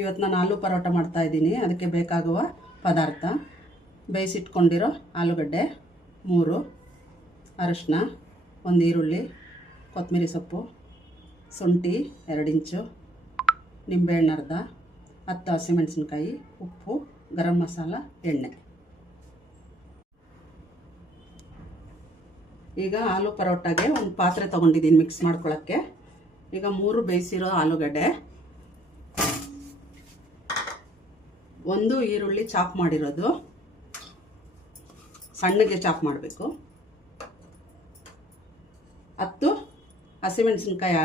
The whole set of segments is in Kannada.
ಇವತ್ತು ನಾನು ಆಲೂ ಪರೋಟ ಮಾಡ್ತಾಯಿದ್ದೀನಿ. ಅದಕ್ಕೆ ಬೇಕಾಗುವ ಪದಾರ್ಥ: ಬೇಯಿಸಿಟ್ಕೊಂಡಿರೋ ಆಲೂಗಡ್ಡೆ 3, ಅರಿಶಿನ 1 ಈರುಳ್ಳಿ, ಕೊತ್ತಂಬರಿ ಸೊಪ್ಪು, ಶುಂಠಿ 2 ಇಂಚು, ನಿಂಬೆಹಣ್ಣು ಅರ್ಧ, 10 ಹಸಿಮೆಣಸಿನ್ಕಾಯಿ, ಉಪ್ಪು, ಗರಂ ಮಸಾಲ, ಎಣ್ಣೆ. ಈಗ ಆಲೂ ಪರೋಟಾಗೆ ಒಂದು ಪಾತ್ರೆ ತೊಗೊಂಡಿದ್ದೀನಿ ಮಿಕ್ಸ್ ಮಾಡ್ಕೊಳ್ಳೋಕ್ಕೆ. ಈಗ 3 ಬೇಯಿಸಿರೋ ಆಲೂಗಡ್ಡೆ, 1 ಈರುಳ್ಳಿ ಚಾಪ್ ಮಾಡಿರೋದು, ಸಣ್ಣಗೆ ಚಾಪ್ ಮಾಡಬೇಕು, 10 ಹಸಿಮೆಣಸಿನ್ಕಾಯಿ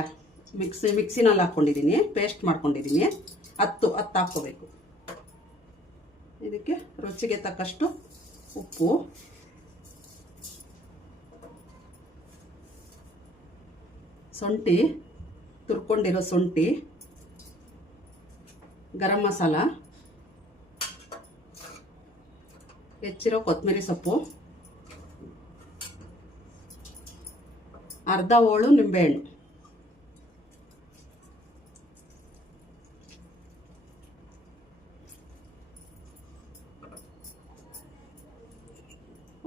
ಮಿಕ್ಸಿನಲ್ಲಿ ಹಾಕ್ಕೊಂಡಿದ್ದೀನಿ, ಪೇಸ್ಟ್ ಮಾಡ್ಕೊಂಡಿದ್ದೀನಿ, 10 ಹಾಕ್ಕೋಬೇಕು. ಇದಕ್ಕೆ ರುಚಿಗೆ ತಕ್ಕಷ್ಟು ಉಪ್ಪು, ಶುಂಠಿ ತುರ್ಕೊಂಡಿರೋ ಶುಂಠಿ, ಗರಂ ಮಸಾಲ, ಹೆಚ್ಚಿರೋ ಕೊತ್ತಂಬರಿ ಸೊಪ್ಪು, ಅರ್ಧ ಹೋಳು ನಿಂಬೆಹಣ್ಣು,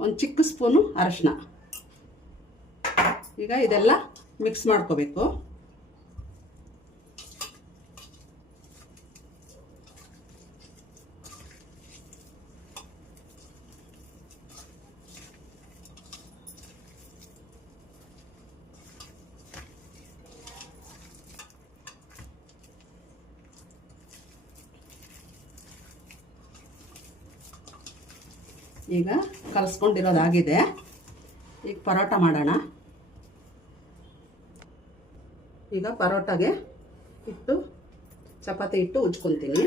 ಒಂದು ಚಿಕ್ಕ ಸ್ಪೂನು ಅರಿಶಿನ. ಈಗ ಇದೆಲ್ಲ ಮಿಕ್ಸ್ ಮಾಡ್ಕೋಬೇಕು. ಈಗ ಕಲಸ್ಕೊಂಡಿರೋದಾಗಿದೆ. ಈಗ ಪರೋಟ ಮಾಡೋಣ. ಈಗ ಪರೋಟಾಗೆ ಹಿಟ್ಟು, ಚಪಾತಿ ಹಿಟ್ಟು ಉಜ್ಕೊತೀನಿ.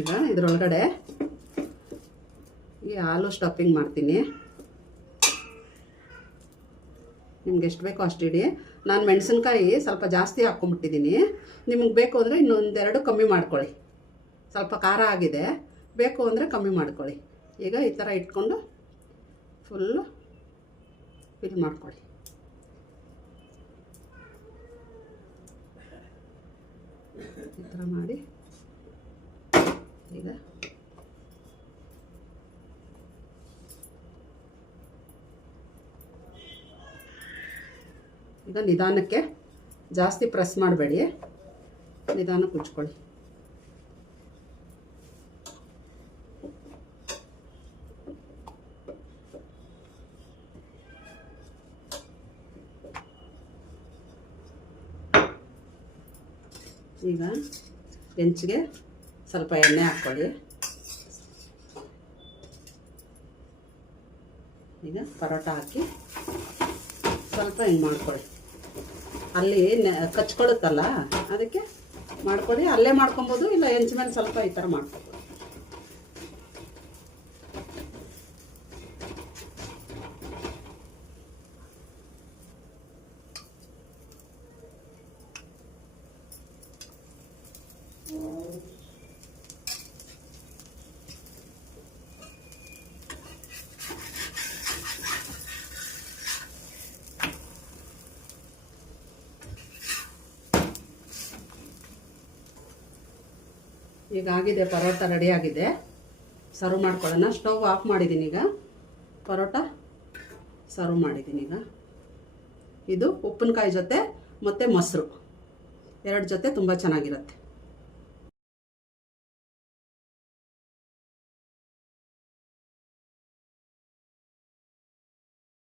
ಈಗ ಇದರೊಳಗಡೆ ಈ ಆಲೂ ಸ್ಟಫಿಂಗ್ ಮಾಡ್ತೀನಿ. ನಿಮ್ಗೆ ಎಷ್ಟು ಬೇಕೋ ಅಷ್ಟು ಇಡಿ. ನಾನು ಮೆಣಸಿನ್ಕಾಯಿ ಸ್ವಲ್ಪ ಜಾಸ್ತಿ ಹಾಕ್ಕೊಂಬಿಟ್ಟಿದ್ದೀನಿ. ನಿಮಗೆ ಬೇಕು ಅಂದರೆ ಇನ್ನೊಂದೆರಡು ಕಮ್ಮಿ ಮಾಡ್ಕೊಳ್ಳಿ. ಸ್ವಲ್ಪ ಖಾರ ಆಗಿದೆ, ಬೇಕು ಅಂದರೆ ಕಮ್ಮಿ ಮಾಡ್ಕೊಳ್ಳಿ. ಈಗ ಈ ಥರ ಇಟ್ಕೊಂಡು ಫುಲ್ಲು ಫಿಲ್ ಮಾಡ್ಕೊಳ್ಳಿ. ಈ ಥರ ಮಾಡಿ ಈಗ ನಿಧಾನಕ್ಕೆ, ಜಾಸ್ತಿ ಪ್ರೆಸ್ ಮಾಡಬೇಡಿ, ನಿಧಾನಕ್ಕೆ ಉಜ್ಕೊಳ್ಳಿ. ಈಗ ಹೆಂಚಿಗೆ ಸ್ವಲ್ಪ ಎಣ್ಣೆ ಹಾಕ್ಕೊಳ್ಳಿ. ಈಗ ಪರೋಟ ಹಾಕಿ ಸ್ವಲ್ಪ ಹಿಂಗೆ ಮಾಡ್ಕೊಳ್ಳಿ. ಅಲ್ಲಿ ಕಚ್ಕೊಳ್ಳುತ್ತಲ್ಲ, ಅದಕ್ಕೆ ಮಾಡ್ಕೊಳ್ಳಿ. ಅಲ್ಲೇ ಮಾಡ್ಕೊಬೋದು, ಇಲ್ಲ ಹೆಂಚು ಮೇಲೆ ಸ್ವಲ್ಪ ಈ ಥರ ಮಾಡ್ಕೊಬೋದು. ಈಗ ಆಗಿದೆ, ಪರೋಟ ರೆಡಿ ಆಗಿದೆ. ಸರ್ವ್ ಮಾಡ್ಕೊಳ್ಳೋಣ. ಸ್ಟವ್ ಆಫ್ ಮಾಡಿದ್ದೀನಿ. ಈಗ ಪರೋಟ ಸರ್ವ್ ಮಾಡಿದ್ದೀನಿ. ಈಗ ಇದು ಉಪ್ಪಿನಕಾಯಿ ಜೊತೆ ಮತ್ತು ಮೊಸರು 2 ಜೊತೆ ತುಂಬ ಚೆನ್ನಾಗಿರುತ್ತೆ.